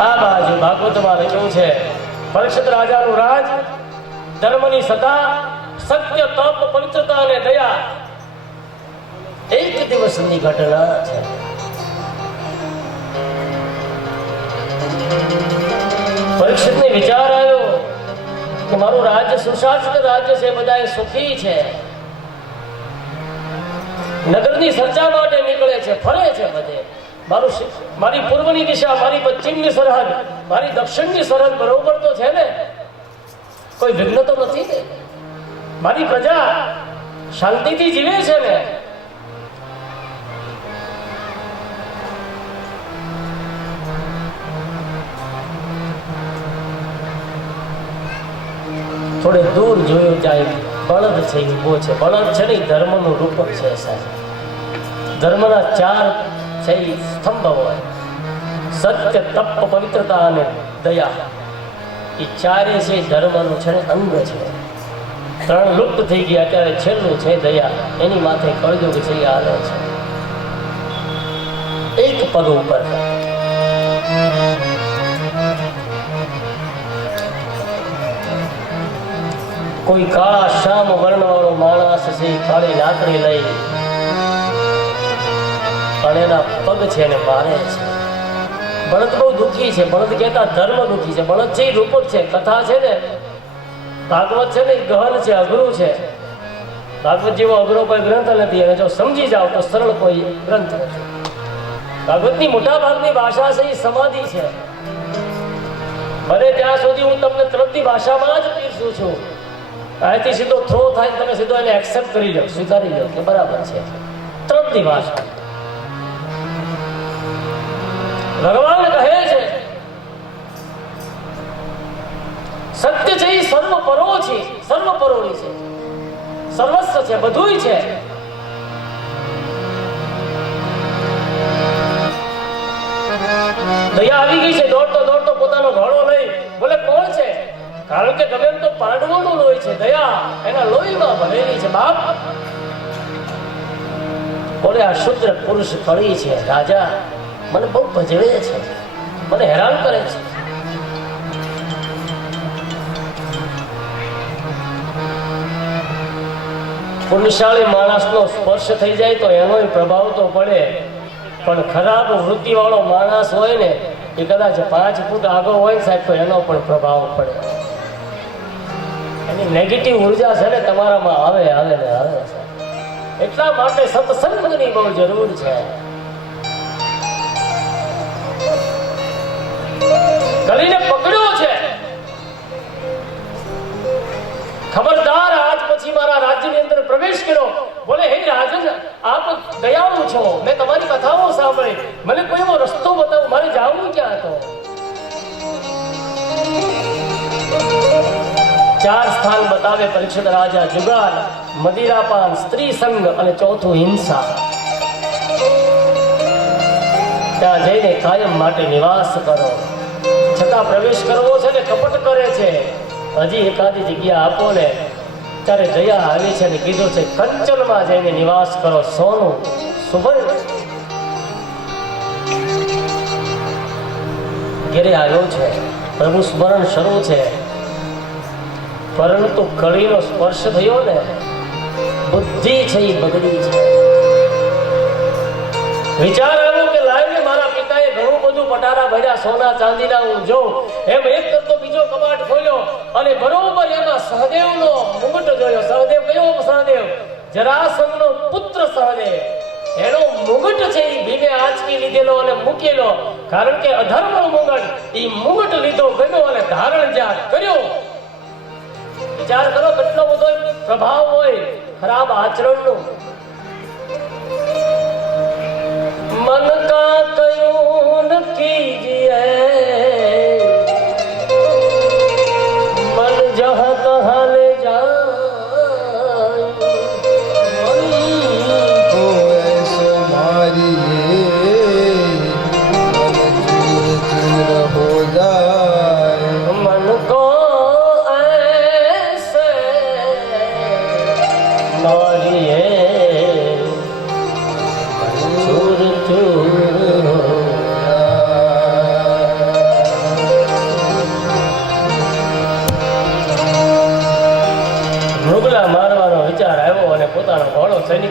આ બાજુ ભાગવતમાં લખ્યું છે પરીક્ષિત રાજાનું રાજ, ધર્મની સત્તા, સત્ય, તપ, પવિત્રતા અને દયા. એક દિવસની ઘટના છે. પરીક્ષિતને વિચાર આવ્યો કે મારું રાજ્ય સુશાસિત રાજ્ય છે, બધા સુખી છે, નગરની ચર્ચા માટે નીકળે છે, ફરે છે બધે. મારી પૂર્વની દિશા, મારી પશ્ચિમની સરહદ, મારી દક્ષિણની સરહદ બરોબર તો છે ને, કોઈ વિઘ્ન તો નથી ને, મારી પ્રજા શાંતિથી જીવે છે ને. થોડે દૂર જોયું ત્યાં એક બળદ છે, ઉભો છે. બળદ છે ને ધર્મનું રૂપ છે સાહેબ. ધર્મના 4 છે સ્તંભ હોય: સત્ય, તપ, પવિત્રતા અને દયા. એ 4 છે ધર્મનું છે ને અંગ છે. 3 લુપ્ત થઈ ગયા, અત્યારે છેલ્લું છે દયા. એની માથે કળયુગ છે એ હાલે છે. એક પગ ઉપર કોઈ કાળા શ્યામ વર્ણ વાળો માણસ છે, કાળી લાકડી લઈ અને એના પગ છે ને મારે છે. બળદ બહુ દુઃખી છે. બળદ કહેતા ધર્મ દુઃખી છે. બળદ છે એ રૂપક છે. કથા છે ને, ભાગવત છે ને ગહન છે, અઘરું છે. ભાગવત જેવો અઘરો કોઈ ગ્રંથ નથી, અને જો સમજી જાઓ તો સરળ કોઈ ગ્રંથ નથી. ભાગવતની મોટા ભાગની ભાષા છે એ સમાધિ છે. બને ત્યાં સુધી હું તમને તરફની ભાષામાં જ પીરસું છું. અહીંથી સીધો થ્રો થાય, તમે સીધો એને એક્સેપ્ટ કરી લો, સ્વીકારી લો કે બરાબર છે. તરફની ભાષા. ભગવાન કહે છે સત્ય છે એ સર્વ પરો છે, સર્વ પરોળી છે, સર્વસ્વ છે, બધુંય છે. દયા આવી ગઈ છે. દોડતો દોડતો પોતાનો ઘોડો લઈ બોલે કોણ છે? કારણ કે ગમે તો પાંડવોનું લોહી છે. દયા એના લોહીમાં ભરેલી છે. બાપ બોલે આ શુદ્ર પુરુષ કળી છે. રાજા મને બહુ ભજવે છે, મને હેરાન કરે છે. પુણ્યશાળી માણસનો સ્પર્શ થઈ જાય તો એનો પ્રભાવ તો પડે, પણ ખરાબ વૃત્તિ વાળો માણસ હોય ને, એ કદાચ 5 ફૂટ આગળ હોય સાહેબ, તો એનો પણ પ્રભાવ પડે. એની નેગેટિવ ઉર્જા છે ને તમારામાં આવે આવે ને આવે. એટલા માટે સત્સંગની બહુ જરૂર છે. કલીને પકડ્યો છે. ખબરદાર, આજ પછી મારા રાજ્યની અંદર પ્રવેશ કર્યો. બોલે હે રાજન, આપ દયાળુ છો, મેં તમારી કથાઓ સાંભળી, મને કોઈ એવો રસ્તો બતાવો, મારે જવું ક્યાં હતો? 4 સ્થાન બતાવે પરીક્ષિત રાજા: જુગાર, મદિરાપાન, સ્ત્રી સંગ અને ચોથું હિંસા. ત્યાં જઈને કાયમ માટે નિવાસ કરો. છતાં પ્રવેશ કરવો છે ને કપટ કરે છે. હજી એકાદી જગ્યા આપો ને. ત્યારે દયા આવી છે ને કીધું છે કંચનમાં જઈને નિવાસ કરો. સોનું, સુવર્ણ ઘેરે આવ્યો છે. પ્રભુ સ્મરણ શરૂ છે. પરંતુ કળીનો સ્પર્શ થયો ને, બુદ્ધિ છે એ બગડી છે. વિચાર આવ્યો કે લાવીને મારા પિતાએ ઘણું બધું પટારા ભર્યા, સોના ચાંદીના, હું જોઉં એમ. એક કરતો બીજો કબાટ ખોલ્યો અને બરોબર એમાં સહદેવનો મુગટ જોયો. સહદેવ કયો સહદેવ? જરાસંઘનો પુત્ર સહદેવ. એનો મુગટ છે એ ભીમે આંચકી લીધેલો અને મૂકેલો. કારણ કે અધર્મનો મુગટ, એ મુગટ લીધો, ગયો અને ધારણ જ્યાં કર્યો. વિચાર કરો કેટલો બધો પ્રભાવ હોય ખરાબ આચરણનો. मन का कयून कीजिए, मन जहाँ तहाँ ले जाए, मन को ऐसो मारिए, मन चूर चूर हो जाए। मन को ऐसे मारिए, चूर चूर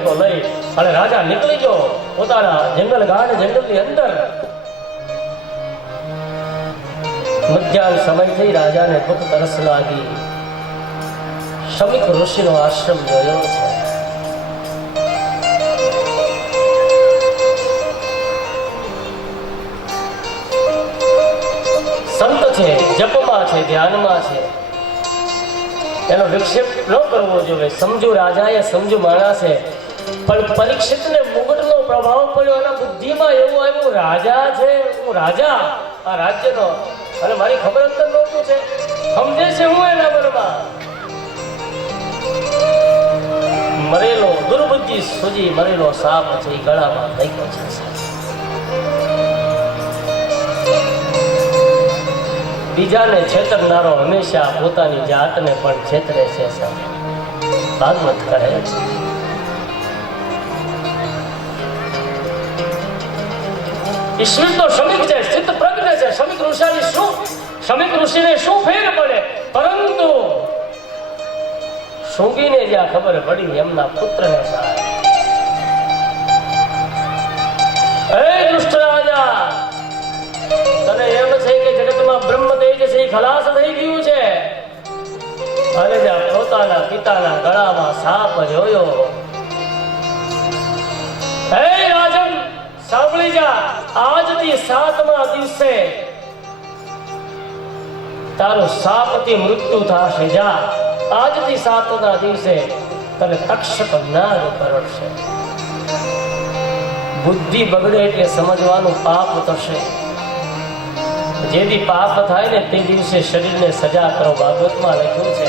સૈનિકો લઈ અને રાજા નીકળી ગયો પોતાના જંગલ ગાઢ જંગલની અંદર. મધ્યાહન સમય થઈ, રાજાને ભૂખ તરસ લાગી. શમિક ઋષિનો આશ્રમ જોયો છે. સંત છે, જપમાં છે, ધ્યાનમાં છે. એનો વિક્ષેપ ન કરવો જોઈએ. સમજુ રાજાએ સમજુ માણસે, પણ પરીક્ષિતને મુગટનો પ્રભાવ પડ્યો. એના બુદ્ધિમાં એવું આવ્યું, રાજા છે, હું રાજા આ રાજ્યનો, અને મારી ખબર અંદર નહોતું છે, સમજે છે હું એના મનમાં. મરેલો દુર્બુદ્ધિ સૂજી મરેલો સાપ છે, એ ગળામાં થઈ ગયો છે. બીજાને છેતરનારો હંમેશા પોતાની જાતને પણ છેતરે છે. ભાગવત કહે છે. ઈશ્વર તો શમિક છે, સ્થિત પ્રજ્ઞ છે. શમિક ઋષિને શું ફેર પડે, પરંતુ શૃંગીને જ્યાં ખબર પડી એમના પુત્રને સહાય. હે દુષ્ટ રાજા, તને એમ છે કે જગતમાં બ્રહ્મ તેજ છે એ ખલાસ થઈ ગયું છે, અને જ્યાં પોતાના પિતાના ગળામાં સાપ જોયો. હે રાજન, સાંભળી જા, આજથી 7મા દિવસે તારું સાપથી મૃત્યુ થશે. જા, આજથી 7ના દિવસે તને તક્ષક નાગ કરડશે. બુદ્ધિ બગડે એટલે સમજવાનું પાપ થશે. જેથી પાપ થાય ને તે દિવસે શરીરને સજા કરો. ભાગવતમાં લખ્યું છે,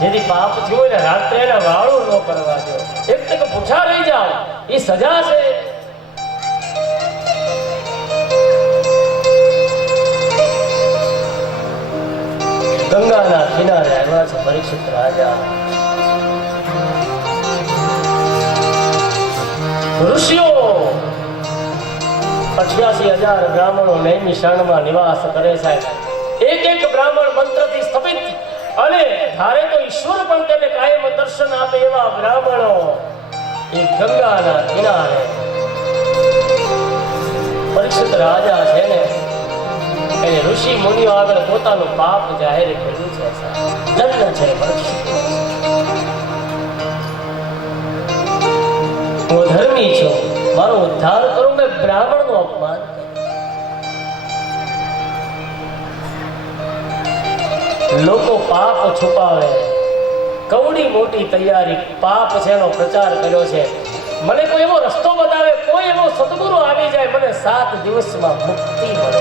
જેથી પાપ થયું હોય ને રાત્રે એના વાળું ન કરવા દો. એક તક પૂછા રહી જાઓ, એ સજા છે. ગંગાના કિનારે આવ્યા છે પરીક્ષિત રાજા. ઋષિઓ 88,000 બ્રાહ્મણો નૈમિષારણમાં નિવાસ કરે છે. એક બ્રાહ્મણ મંત્રથી સ્થપિત, અને ધારે તો ઈશ્વર પણ તેને કાયમ દર્શન આપે એવા બ્રાહ્મણો એ ગંગાના કિનારે. પરીક્ષિત રાજા છે ને, એને ઋષિ મુનિઓ આગળ પોતાનું પાપ જાહેર કર્યું છે. દંડ છે પરીક્ષિત. હું ધર્મી છું, મારો ઉદ્ધાર કરું. મેં બ્રાહ્મણ નું અપમાન કર્યું. લોકો પાપ છુપાવે, કવડી મોટી તૈયારી પાપ છે એનો પ્રચાર કર્યો છે. મને કોઈ એવો રસ્તો બતાવે, કોઈ એવો સદગુરુ આવી જાય, મને 7 દિવસમાં મુક્તિ મળે.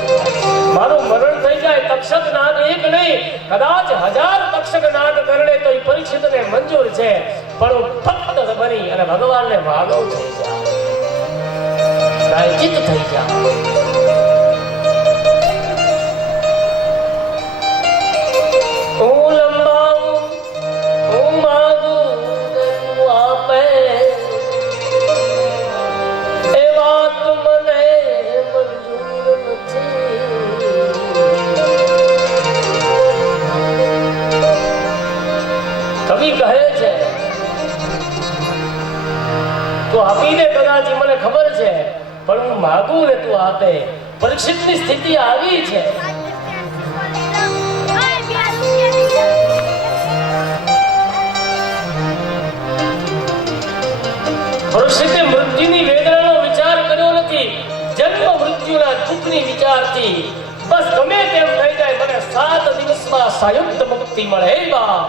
મારું મરણ થઈ જાય. તક્ષક નાગ એક નહીં, કદાચ 1000 તક્ષક નાગ કરડે તો એ પરીક્ષિતને મંજૂર છે, પણ હું ભક્ત બની અને ભગવાનને ભાગવ થઈ જાય, પ્રાયચિત થઈ જાય. હું લંબાવું, હું માગું, તું આપે, એ વાત મને મંજૂર નથી. કવિ કહે છે, તું આપી દે કદાચ મને ખબર છે, પણ હું માગું ને તું આપે. પરીક્ષિતની સ્થિતિ આવી છે. પરીક્ષિતે મૃત્યુની વેદનાનો વિચાર કર્યો નથી, જન્મ મૃત્યુના દુઃખની વિચારથી બસ ગમે તેમ થઈ જાય, મને 7 દિવસમાં સાયુક્ત મુક્તિ મળે. હે બા,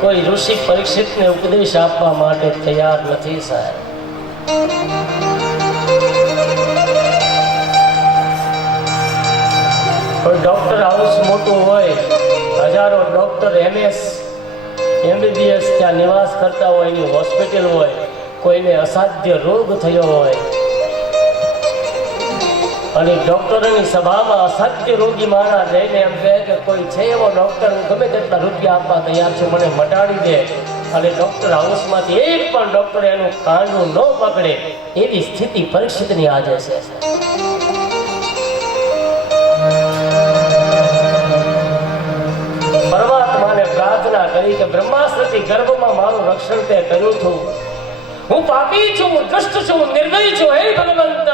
કોઈ ઋષિ પરીક્ષિતને ઉપદેશ આપવા માટે તૈયાર નથી સાહેબ. કોઈ ડોક્ટર હાઉસ મોટું હોય, હજારો ડોક્ટર MS MBBS ત્યાં નિવાસ કરતા હોય, એની હોસ્પિટલ હોય, કોઈને અસાધ્ય રોગ થયો હોય અને ડોક્ટરોની સભામાં અસાધ્ય રોગી માણસ જઈને એમ કહે કે કોઈ છે એવો ડોક્ટર, હું ગમે તેટલા રૂપિયા આપવા તૈયાર છું, મને મટાડી દે. અને ડોક્ટર હાઉસમાંથી એક પણ ડોક્ટર એનું કાંડું ન પકડે એવી સ્થિતિ પરીક્ષિતની આજે છે. પરમાત્માને પ્રાર્થના કરી કહ્યું કે બ્રહ્માસ્ત્રથી ગર્ભમાં મારું રક્ષણ તે કર્યું હતું. હું પાપી છું, દુષ્ટ છું, નિર્દયી છું. હે ભગવંત,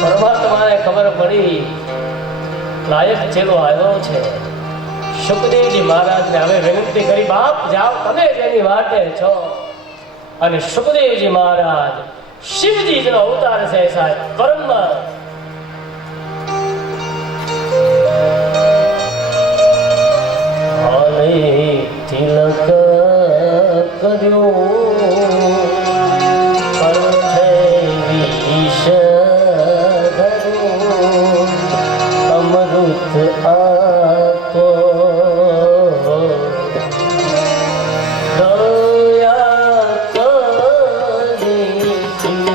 પરમાત્માને ખબર પડી લાયક ચેલો આવ્યો છે. સુખદેવજી મહારાજને હવે વિનંતી કરી, બાપ જાઓ, તમે જેની વાટે છો. અને સુખદેવજી મહારાજ શિવજીનો અવતાર છે સાહેબ. કર્મ તિલક કર્યો કંઠે વિષ ધર્યો અમૃત આપો દયા કરી શિવ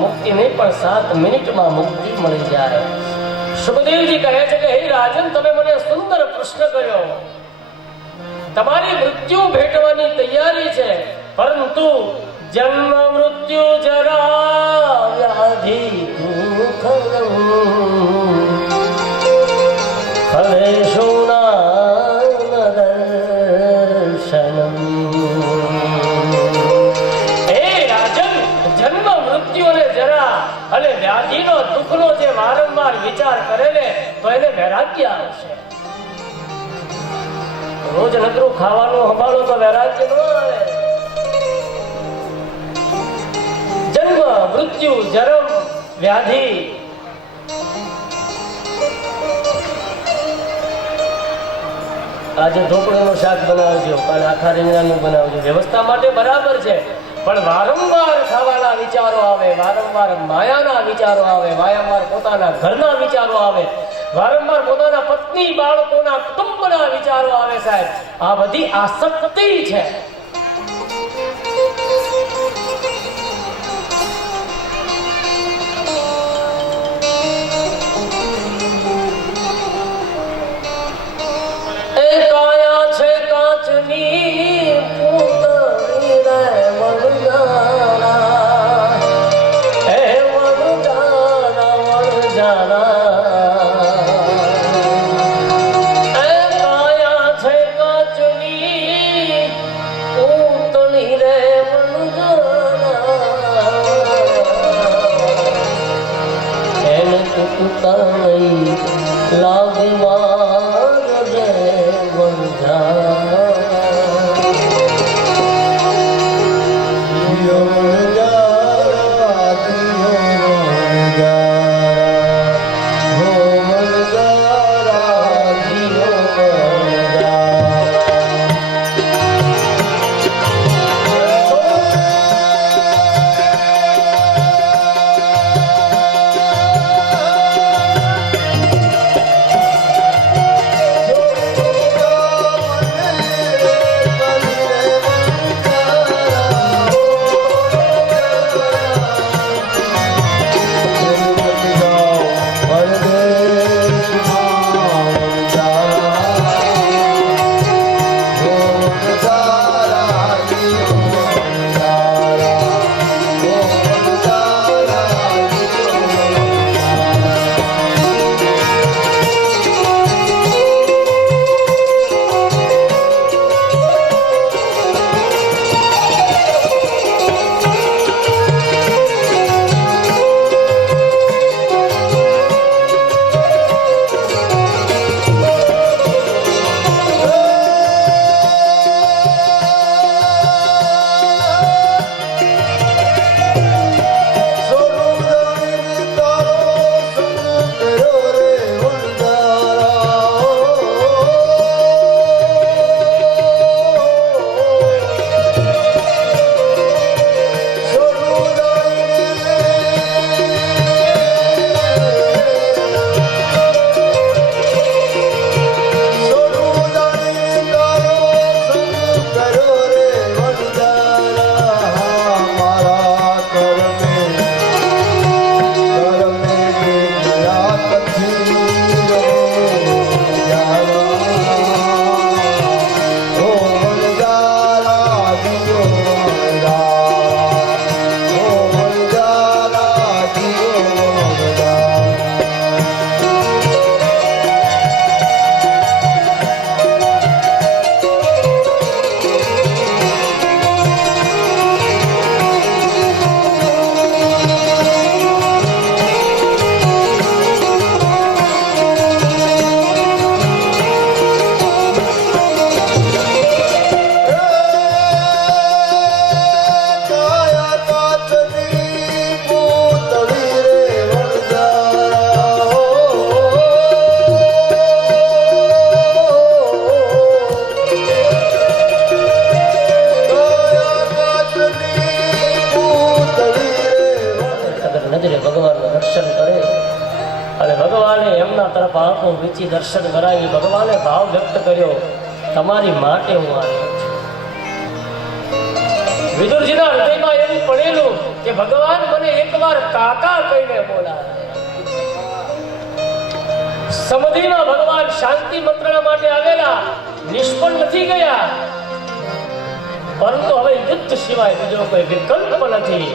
મુક્તિ નહીં પણ 7 મિનિટમાં મુક્તિ મળી જાય. સુખદેવજી કહે છે કે હે રાજન, તમે મને સુંદર પ્રશ્ન કર્યો. તમારી મૃત્યુ ભેટવાની તૈયારી છે, પરંતુ જન્મ મૃત્યુ જરા વ્યાધિ દુઃખ દર્શનમ. હે રાજન, જન્મ મૃત્યુ અને જરા અને વ્યાધિનો દુઃખનો જે વારંવાર વિચાર કરે ને તો એને વૈરાગ્ય આવશે. રોજ નકરું ખાવાનું સંભાળો તો વૈરાગ્ય ન આવે. જન્મ મૃત્યુ જન્મ વ્યાધિ, આજે ઢોકળીનું શાક બનાવજો, કાલે આખા રીંગણાનું બનાવજો, વ્યવસ્થા માટે બરાબર છે, પણ વારંવાર ખાવાના વિચારો આવે, વારંવાર માયાના વિચારો આવે, વારંવાર પોતાના ઘરના વિચારો આવે, વારંવાર પોતાના પત્ની બાળકોના કુટુંબના વિચારો આવે. સાહેબ, આ બધી આસક્તિ છે. તરફ આંખો વીંચી દર્શન કરાવી ભગવાને ભાવ વ્યક્ત કર્યો, તમારી માટે હું આવ્યો છું. વિદુરજીના હૃદયમાં એવું પડેલું કે ભગવાન મને એકવાર કાકા કહીને બોલાવે. સમધિમાં ભગવાન શાંતિ મંત્રણા માટે આવેલા નિષ્ફળ નથી ગયા, પરંતુ હવે યુદ્ધ સિવાય બીજો કોઈ વિકલ્પ નથી.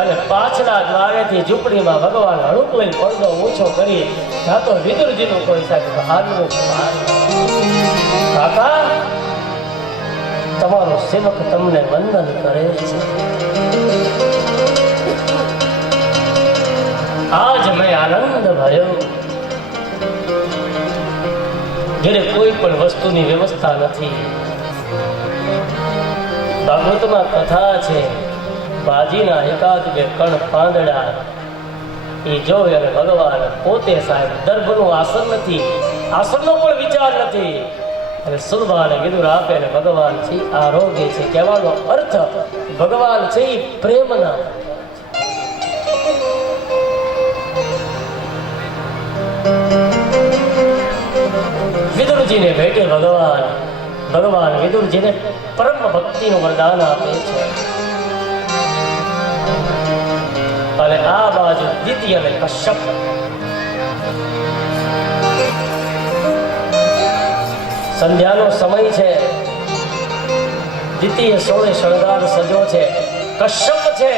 અને પાછલા દ્વારેથી ઝૂંપડીમાં ભગવાન હળુક લઈને પડદો ઓછો કરી ત્યાં તો વિદુરજીનું કોઈ સાહેબ હાલવું કાકા તમારો સેવક તમને વંદન કરે છે. આજ મેં આનંદ ભયો. ઘરે કોઈ પણ વસ્તુની વ્યવસ્થા નથી. ભાગવતમાં કથા છે, બાજીના એકાદ બે કણ પાંદડા એ જોઈ અને ભગવાન પોતે સાહેબ દર્ભનું આસન નથી, આસનનો પણ વિચાર નથી. અને સુરભાને વિદુર આપે અને ભગવાન છે આરોગ્ય છે. કહેવાનો અર્થ ભગવાન છે એ પ્રેમના. વિદુરજીને ભેટે ભગવાન વિદુરજીને પરમ ભક્તિનું વરદાન આપે છે. અને આ બાજુ દિતિ અને કશ્યપ સંધ્યાનો સમય છે. દિતિએ સોળે શણગાર સજો છે. કશ્યપ છે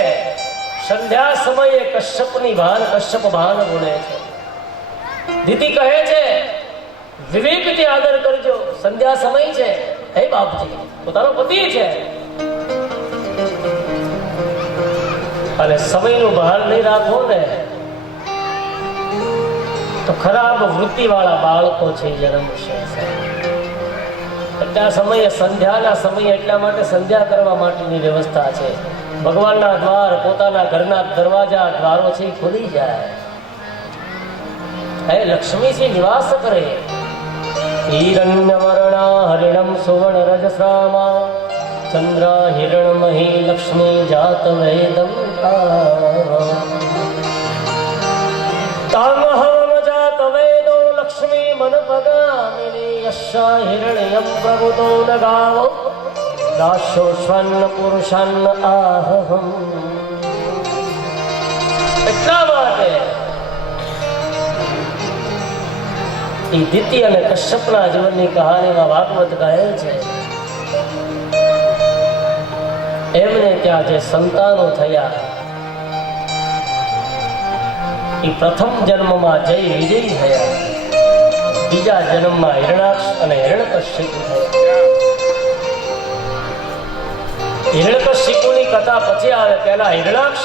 સંધ્યા સમયે કશ્યપની કશ્યપ ભાન બોલે છે. દિતિ કહે છે વિવેકથી આદર કરજો, સંધ્યા સમય છે. હે બાપજી, પોતાનો પતિ છે અને સમયનું ભાન નહીં રાખો ને તો ખરાબ વૃત્તિ વાળા બાળકો છે જન્મશે. એટલા સમયે સંધ્યાના સમયે એટલા માટે સંધ્યા કરવા માટેની વ્યવસ્થા છે. ભગવાનના દ્વાર પોતાના ઘરના દરવાજા દ્વારો છે ખુલી જાય. હે લક્ષ્મીજી નિવાસ કરે. હિરણ્યવર્ણા હરિણમ સુવર્ણ રજસામા ચંદ્ર હિરણમહી લક્ષ્મી જાત વેદમ તામહમ જાત વેદો લક્ષ્મી મનપગામિની યસ્ય હિરણ્યમ પ્રબુદો નગાવો દાશો સ્વર્ણ પુરુષાન આહમ. એટલા માટે એ દિતિ અને કશ્યપના જીવનની કહાનીમાં ભાગવત કહે છે એમને ત્યાં જે સંતાનો થયા એ પ્રથમ જન્મમાં જય વિજય થયા, બીજા જન્મમાં હિરણાક્ષ અને હિરણ્યકશિપુ થયા. હિરણ્યકશિપુની કથા પછી આવે. પહેલા હિરણાક્ષ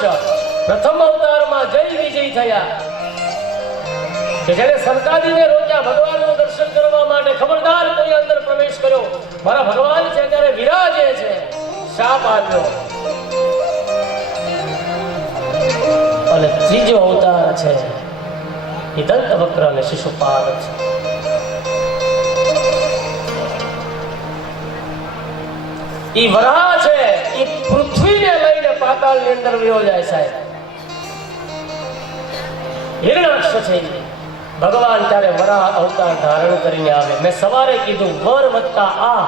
પ્રથમ અવતારમાં જય વિજય થયા કે જેને સંતાજીને રોક્યા ભગવાનનું દર્શન કરવા માટે. ખબરદાર કોઈ અંદર પ્રવેશ કર્યો, મારા ભગવાન છે ત્યારે વિરાજે છે. શાપ આપ્યો. અને ત્રીજો અવતાર છે એ દંતવક્ર અને શિશુપાલ છે. એ વરાહ છે એ પૃથ્વીને લઈને પાતાળની અંદર વયો જાય સાહેબ. હિરણાક્ષ છે ભગવાન ત્યારે વરાહ અવતાર ધારણ કરીને આવે. મેં સવારે કીધું વર વત્તા આ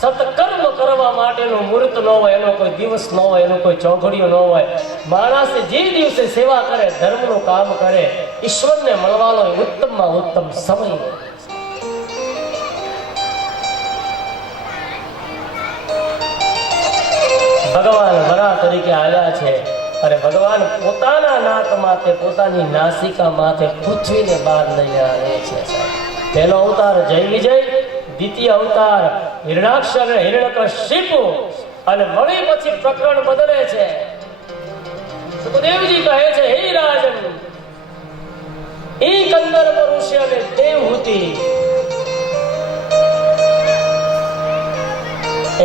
સત્કર્મ કરવા માટેનું મુહૂર્ત ન હોય, એનો કોઈ દિવસ ન હોય, એનો કોઈ ચોઘડિયો ન હોય. માણસે જે દિવસે સેવા કરે, ધર્મનું કામ કરે, ઈશ્વરને મળવાનો ઉત્તમમાં ઉત્તમ સમય. ભગવાન વરાહ તરીકે આવ્યા છે અને ભગવાન પોતાના નાક માથે, પોતાની નાસિકા માથે પૃથ્વીને બહાર લઈને આવે છે. પહેલો અવતાર જય વિજય, દ્વિતીય અવતાર હિરણાક્ષ અને હિરણ્યકશિપુ, અને વળી પછી પ્રકરણ બદલે છે. સુખદેવજી કહે છે હે રાજન, એ કંદર્પ ઋષિ અને દેવહૂતિ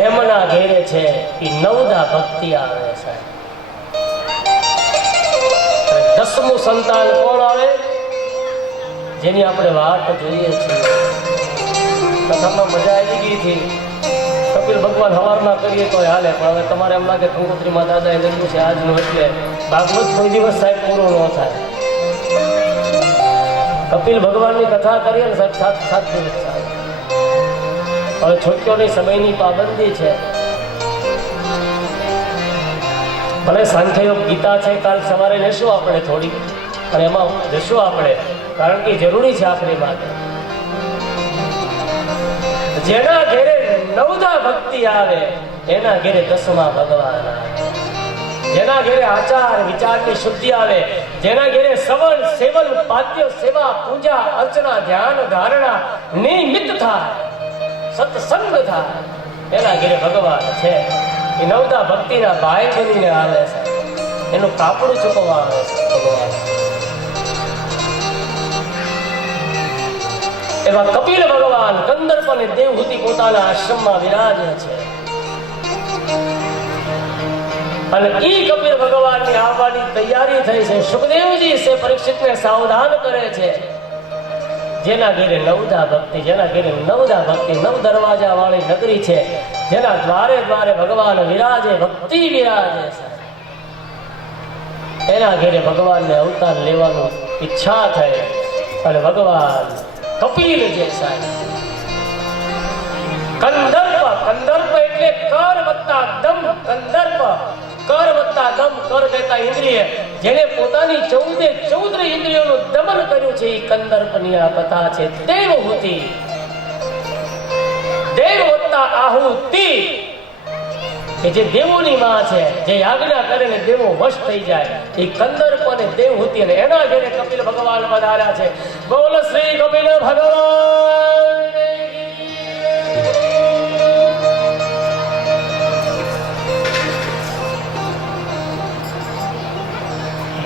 એમના ઘેરે છે એ નવદા ભક્તિ આવે છે. 10મું સંતાન કોણ આવે જેની આપણે વાત જોઈએ છીએ. કથામાં મજા આવી ગઈ હતી. કપિલ ભગવાન હવારમાં કરીએ તો હાલે, પણ હવે તમારે એમ લાગે કંકોત્રીમાં દાદાએ લખ્યું છે આજનું, એટલે ભાગવત કોઈ દિવસ સાહેબ પૂરું ન થાય. કપિલ ભગવાનની કથા કરીએ ને સાહેબ 7 દિવસ ચાલે. હવે છોકરીઓની સમયની પાબંદી છે. ભલે સાંખ્યયોગ ગીતા છે, કાલ સવારે લેશું આપણે થોડી, અને એમાં લેશું આપણે, કારણ કે જરૂરી છે આપણી માટે. જેના ઘેરે નવદા ભક્તિ આવે એના ઘેરે દસમા ભગવાન આવે. જેના ઘેરે આચાર વિચારની શુદ્ધિ આવે, જેના ઘેરે સવલ સેવલ પાદ્ય સેવા પૂજા અર્ચના ધ્યાન ધારણા નિયમિત થાય, સત્સંગ થાય, એના ઘેરે ભગવાન છે. એ નવદા ભક્તિના ભાઈ બનીને આવે છે, એનું કાપડું ચૂકવવા આવે છે ભગવાન. એવા કપિલ ભગવાન કંદર્પ અને દેવહૂતિ પોતાના આશ્રમમાં વિરાજે છે. અને ઈ કપિલ ભગવાનની આવવાની તૈયારી થઈ છે. સુખદેવજી છે પરીક્ષિતને સાવધાન કરે છે. જેના ઘેરે નવદા ભક્તિ, જેના ઘેરે નવદા ભક્તિ, નવ દરવાજા વાળી નગરી છે, જેના દ્વારે દ્વારે ભગવાન વિરાજે, ભક્તિ વિરાજે છે, એના ઘેરે ભગવાનને અવતાર લેવાનું ઈચ્છા થઈ. અને ભગવાન કપિલ જે સાહેબ કંદર્પ, કંદર્પ એટલે કર વત્તા દમ. કંદર્પ કર વત્તા દમ. કર કહેતા ઇન્દ્રિય, જેને પોતાની 14 ઇન્દ્રિયોનું દમન કર્યું છે, એ કંદર્પની આ કથા છે. દેવહૂતિ, દેવ વત્તા આહુતિ, કે જે દેવોની માં છે, જે આજ્ઞા કરે ને દેવો વશ થઈ જાય, એ કંદર્પ અને દેવહૂતિ. અને એના ઘેરે કપિલ ભગવાન વધાર્યા છે. બોલ શ્રી કપિલ ભગવાન.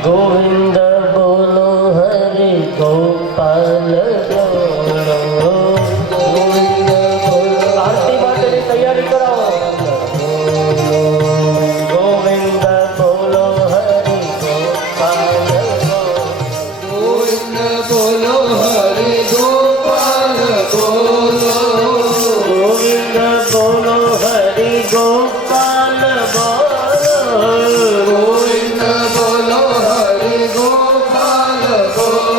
ગોવિંદ બોલો હરે ગોપાલ બોલો. ગોવિંદ બોલો. આરતી માટેની તૈયારી કરાવો. ગોવિંદ બોલો હરે ગોપાલ બોલો. ગોવિંદ બોલો હરે ગોપાલ બોલો. ગોવિંદ બોલો હરે ગોપાલ બોલો. ગોવિંદ બોલો હરે ગોપાલ બોલો.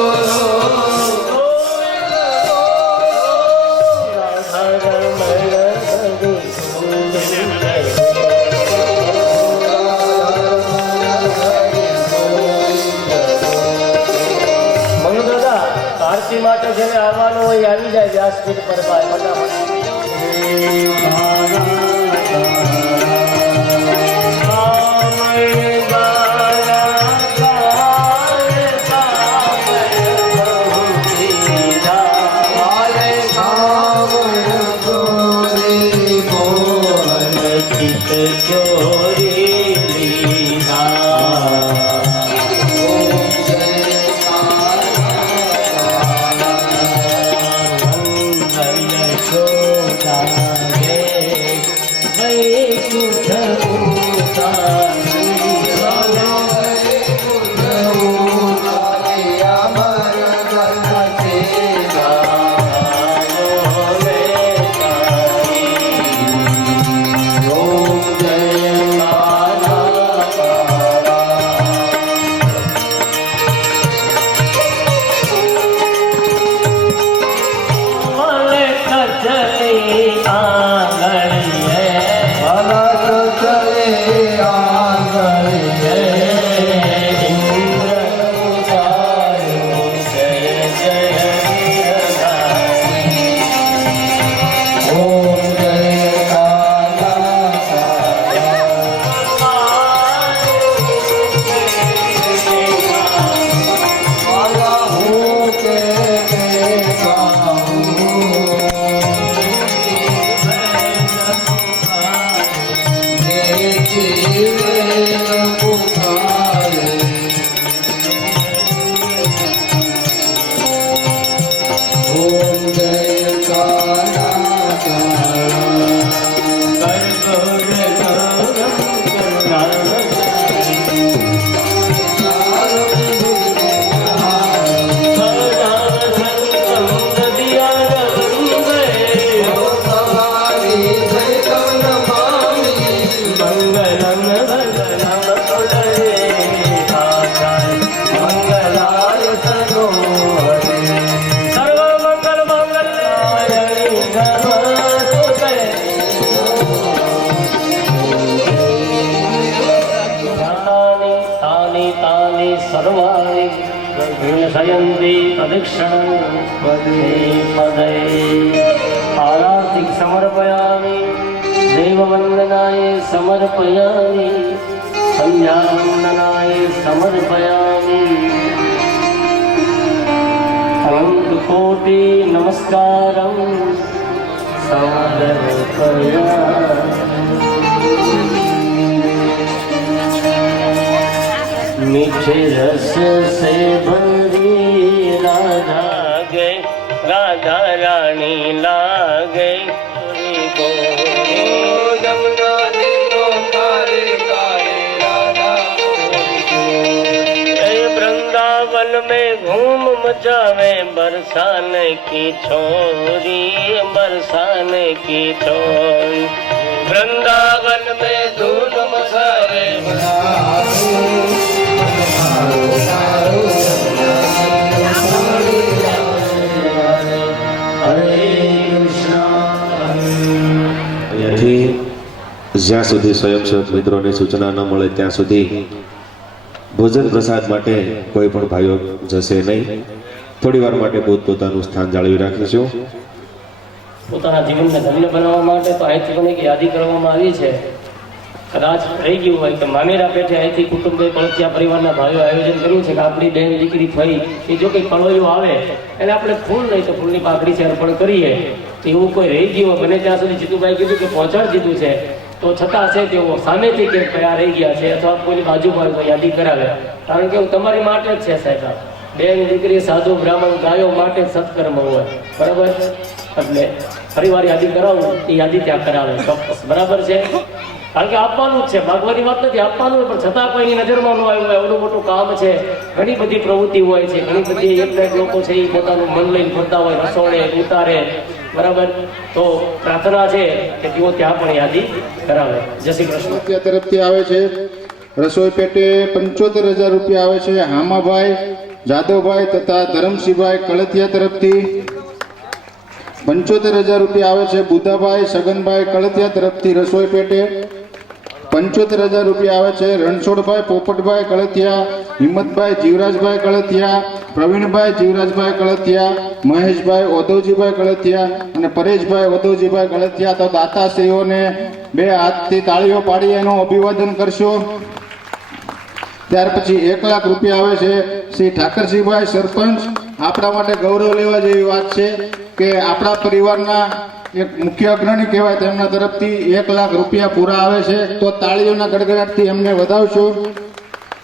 આરતી માટે જેને આવવાનું હોય આવી જાય વ્યાસપીઠ પર ભાઈ ફટાફટ. સર્વાણી સયંતી પ્રદક્ષિણ પદે પદે आरातिक समर्पयामि देववन्दनाय समर्पयामि संध्यावन्दनाय समर्पयामि अनन्तकोटि नमस्कारं समर्पयामि। मीठे रस से भरी राधा गई, राधा रानी लागे जमुना नीनो कारे कारे राधा वृंदावन में घूम मचावे बरसाने की छोरी, बरसाने की छोरी। वृंदावन में धूम मचावे જ્યાં સુધી સ્વયંસેવક મિત્રોને સૂચના ન મળે ત્યાં સુધી ભોજન પ્રસાદ માટે કોઈ પણ ભાઈઓ જશે નહીં. થોડી વાર માટે પોતાનું સ્થાન જાળવી રાખીશું. પોતાના જીવનને ધન્ય બનાવવા માટે તો અહીંથી પણ એક યાદી કરવામાં આવી છે. કદાચ રહી ગયું હોય કે મામેરા પેઠે અહીંથી કુટુંબે પડોશિયા પરિવારના ભાઈઓ આયોજન કર્યું છે કે આપણી બેન દીકરી થઈ એ જો કંઈ કળોયો આવે એને આપણે ફૂલ નહીં તો ફૂલની પાકડી છે અર્પણ કરીએ. તો એવું કોઈ રહી ગયું હોય બને ત્યાં સુધી જીતુભાઈ કીધું કે પહોંચાડી દીધું છે તો છતાં છે તેઓ સામેથી કે કયા રહી ગયા છે અથવા કોઈની બાજુમાં કોઈ યાદી કરાવે. કારણ કે તમારી માટે જ છે સાહેબ. બેન દીકરી સાધુ બ્રાહ્મણ ગાયો માટે જ સત્કર્મ હોય બરાબર. એટલે ફરી વાર યાદી કરાવું એ યાદી ત્યાં કરાવે ચોક્કસ બરાબર છે. કારણ કે આપવાનું જ છે, ભાગવાની વાત નથી, આપવાનું પણ છતાં કોઈની નજરમાં ન આવ્યું હોય એવડું મોટું કામ છે. ઘણી બધી પ્રવૃત્તિ હોય છે, ઘણી બધી એક લોકો છે એ પોતાનું મન લઈને ફરતા હોય રસોડે ઉતારે બરાબર. તો પ્રાર્થના છે કે તેઓ ત્યાં પણ યાદી કરાવે. જય શ્રી કૃષ્ણ. તરફથી આવે છે રસોઈ પેટે 75,000 રૂપિયા આવે છે હામાભાઈ જાદવભાઈ તથા ધરમસિંહભાઈ કળથિયા તરફથી. 75,000 રૂપિયા આવે છે બુધાભાઈ સગનભાઈ કળથિયા તરફથી રસોઈ પેટે. 75,000 રૂપિયા આવે છે રણછોડભાઈ પોપટભાઈ કળથિયા, હિંમતભાઈ જીવરાજભાઈ કળથિયા, પ્રવીણભાઈ જીવરાજભાઈ કળથિયા, મહેશભાઈ ઓધવજીભાઈ કળથિયા અને પરેશભાઈ ઓધવજીભાઈ કળથિયા. તો દાતાશ્રીઓને બે હાથથી તાળીઓ પાડી એનું અભિવાદન કરશો. ત્યાર પછી 1 લાખ રૂપિયા આવે છે શ્રી ઠાકરસિંહભાઈ સરપંચ. આપણા માટે ગૌરવ લેવા જેવી વાત છે કે આપણા પરિવારના એક મુખ્ય અગ્રણી કહેવાય તેમના તરફથી 1 લાખ રૂપિયા પૂરા આવે છે. તો તાળીઓના ગડગડાટથી એમને વધાવશો.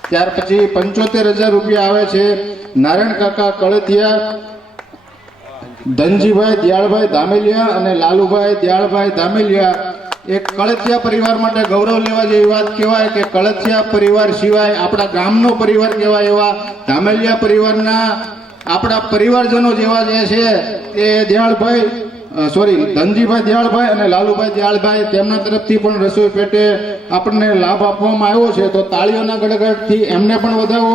ત્યાર પછી 75,000 રૂપિયા આવે છે નારાયણ કાકા કળથિયા, ધનજીભાઈ દયાળભાઈ ધામેલિયા અને લાલુભાઈ દયાળભાઈ ધામેલિયા. એક કળથિયા પરિવાર માટે ગૌરવ લેવા જેવી વાત કહેવાય કે કળથિયા પરિવાર સિવાય આપણા ગામનો પરિવાર કહેવાય એવા ધામેલિયા પરિવારના આપણા પરિવારજનો જેવા જે છે એ દયાળભાઈ ધનજીભાઈ દયાળભાઈ અને લાલુભાઈ દયાળભાઈ તેમના તરફથી પણ રસોઈ પેટે આપણને લાભ આપવામાં આવ્યો છે. તો તાળીઓના ગડગડથી એમને પણ વધાવો.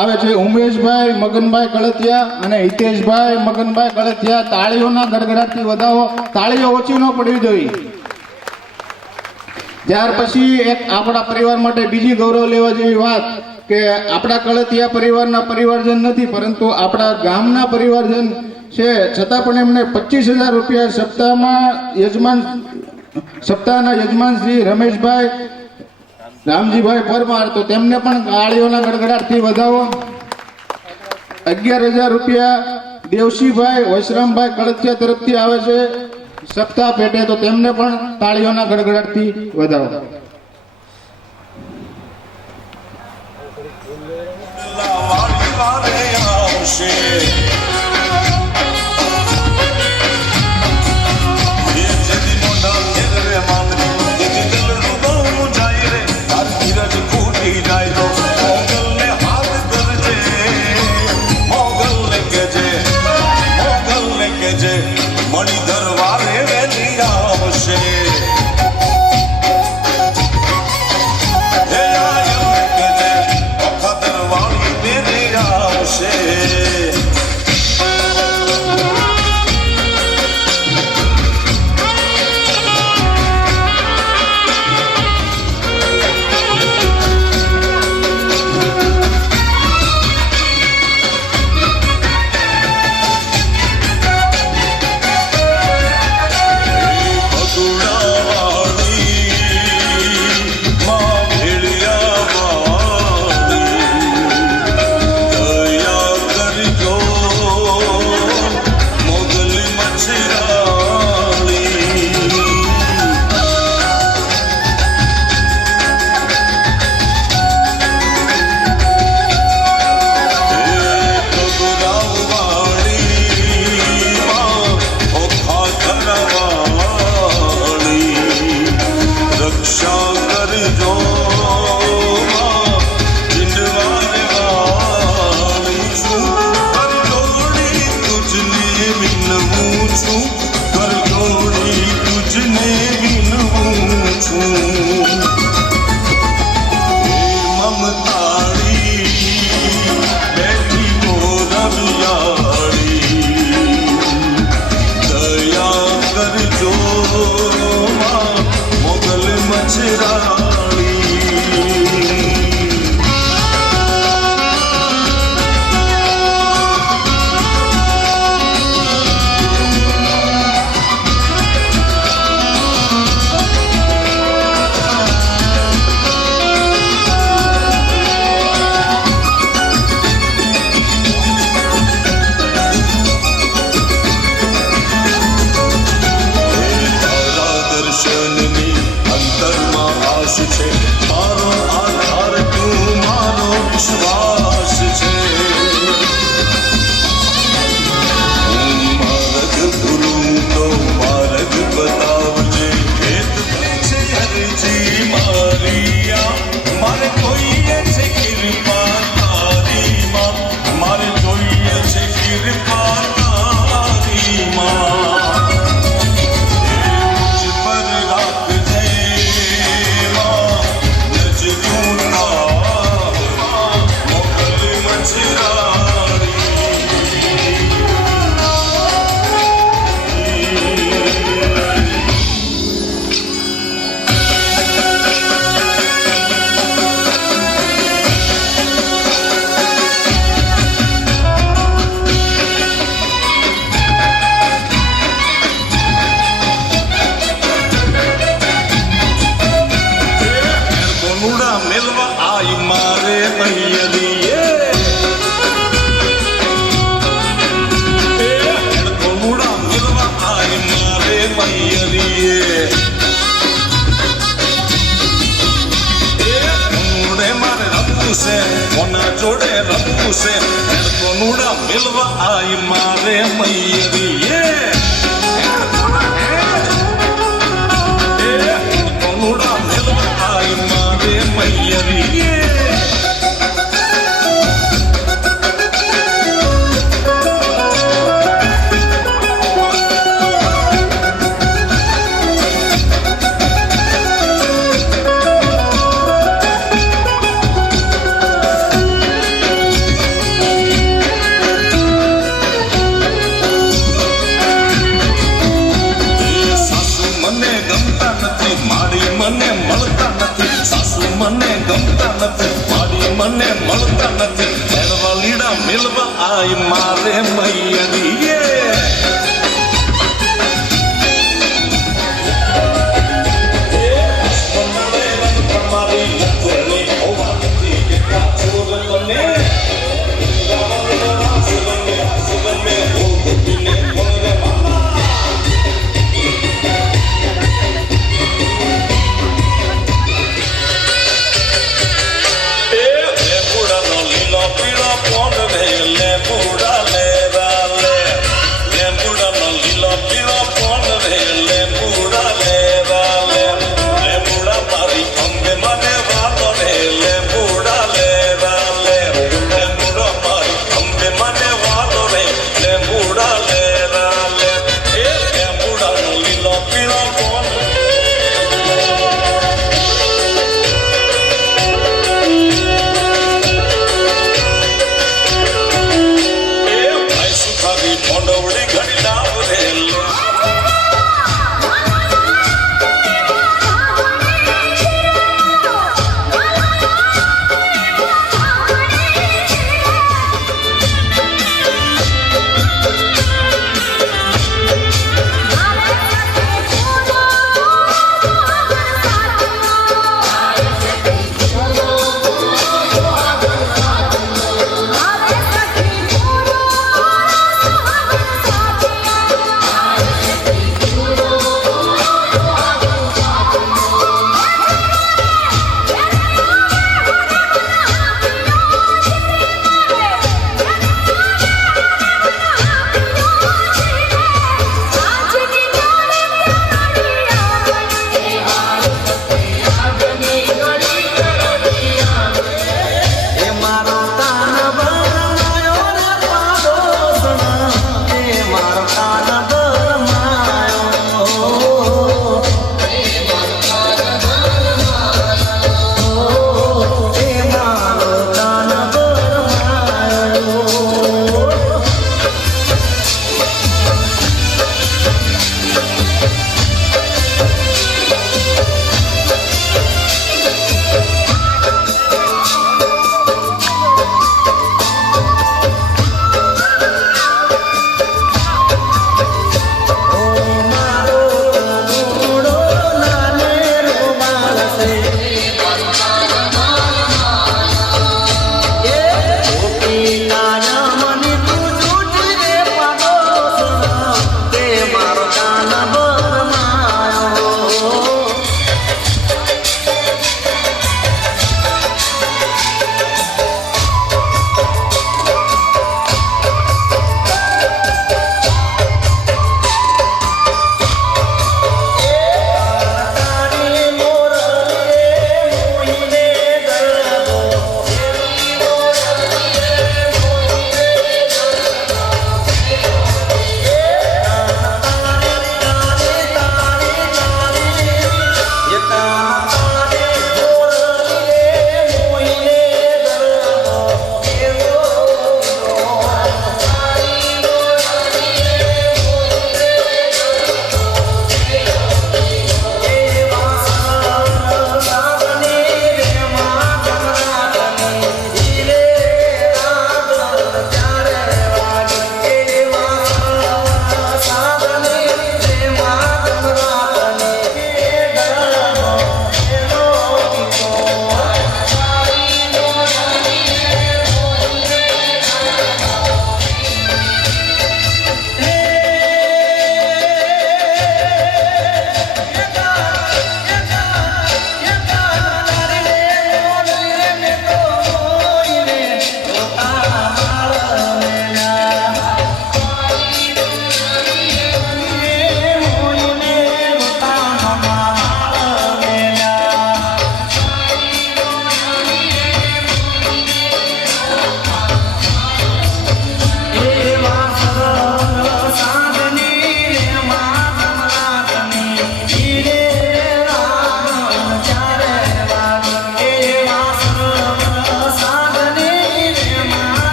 આવે છે ઉમેશભાઈ મગનભાઈ કળથિયા અને હિતેશભાઈ મગનભાઈ કળથિયા. તાળીઓના ગડગડાટથી વધાવો, તાળીઓ ઓછી ન પડવી જોઈએ. ત્યાર પછી એક આપણા પરિવાર માટે બીજી ગૌરવ લેવા જેવી વાત કે આપણા કળથિયા પરિવારના પરિવારજન નથી પરંતુ આપણા ગામના પરિવારજન છે, છતાં પણ એમને 25,000 રૂપિયા સપ્તાહના યજમાન શ્રી રમેશભાઈ રામજીભાઈ પરમાર. તો તેમને પણ તાળીઓના ગડગડાટથી વધાવો. 11,000 રૂપિયા દેવસીભાઈ વૈશ્રામભાઈ કળથિયા તરફથી આવે છે સપ્તાહ પેટે. તો તેમને પણ તાળીઓના ગડગડાટથી વધાવો. છે કોનુડા મિલવા આઈ મારે મૈયરી કોનુડા મિલવા આઈ મારે મૈયરી મને મળતા નથી મેળવા લીડા મિલવા આઈ મારે મૈયરી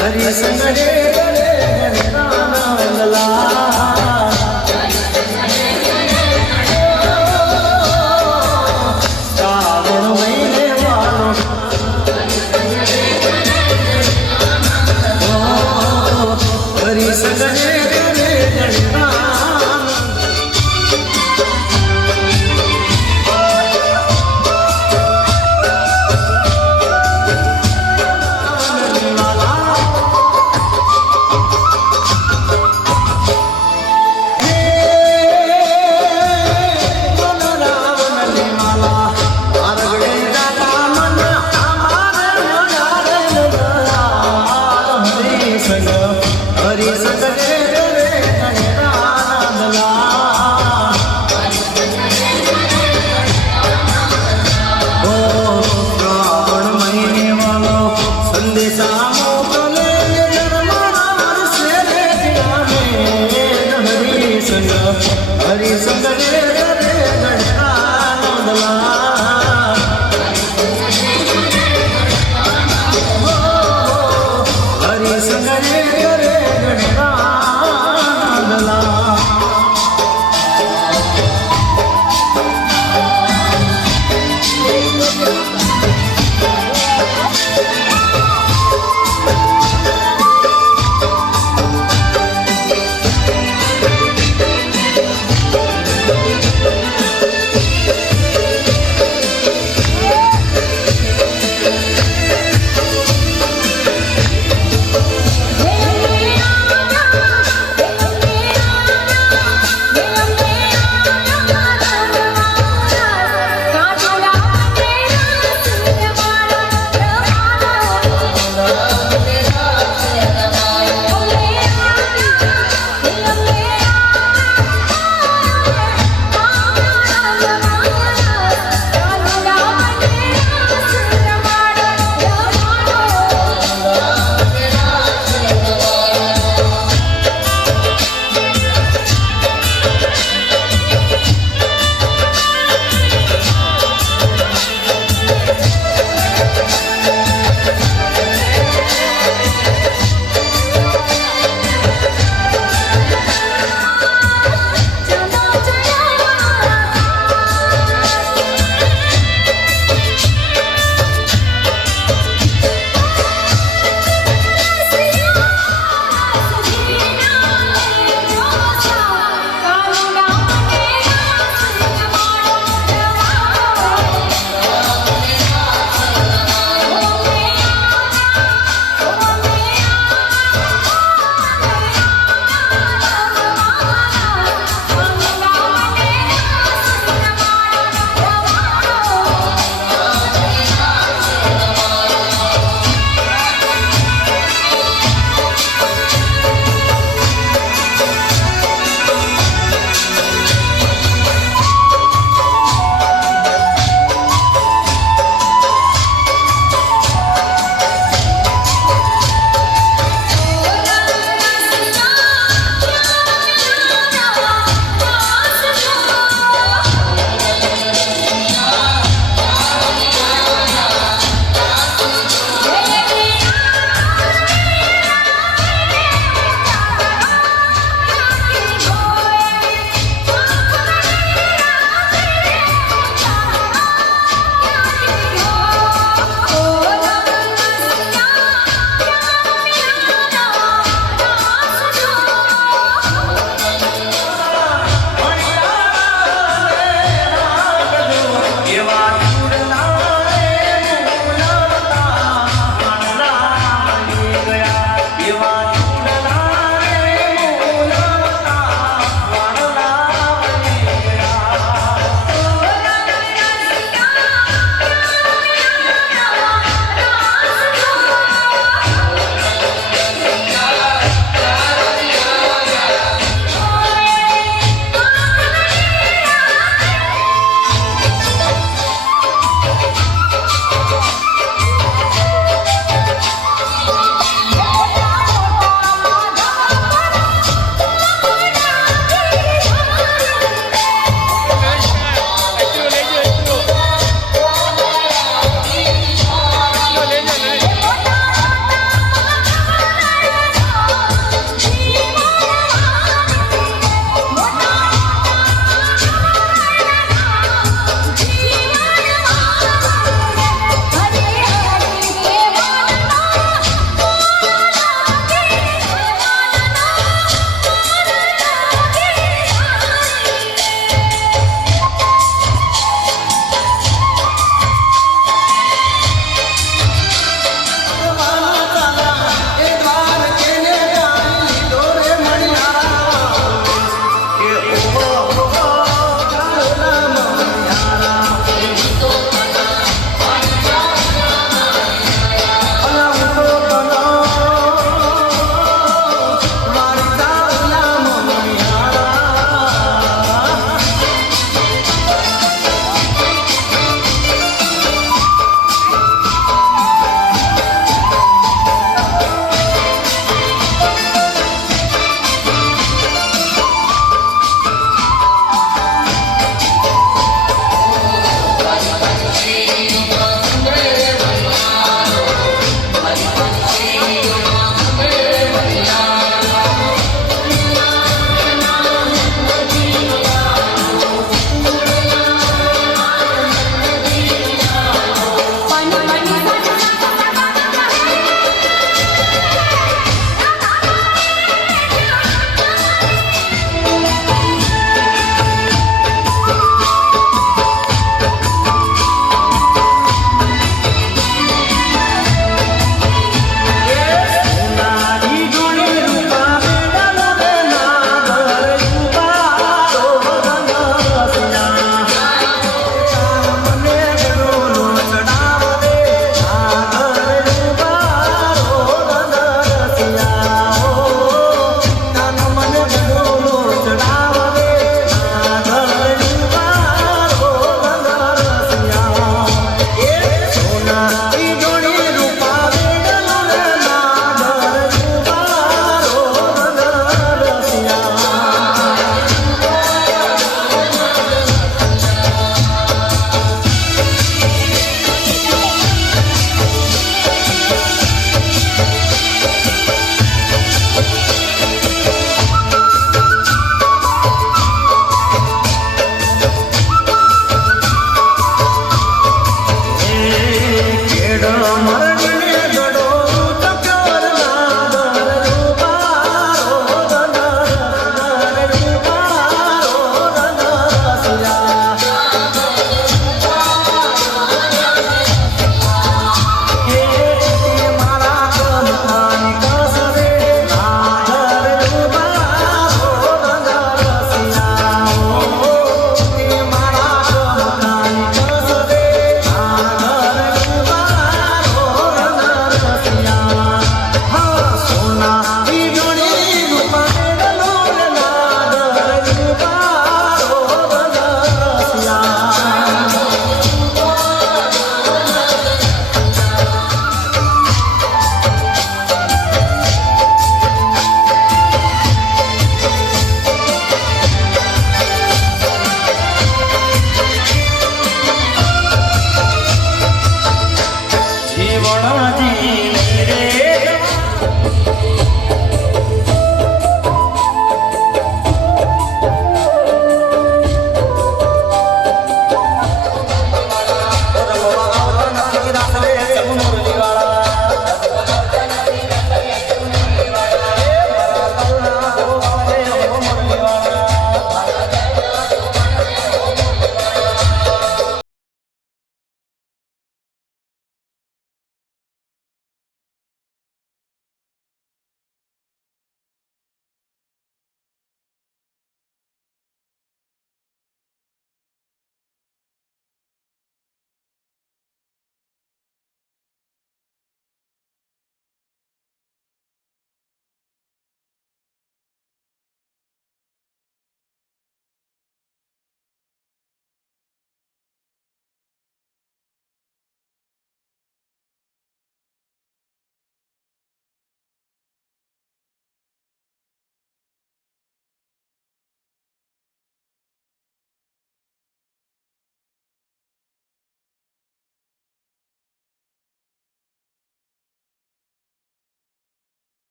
હરિ સંગ રે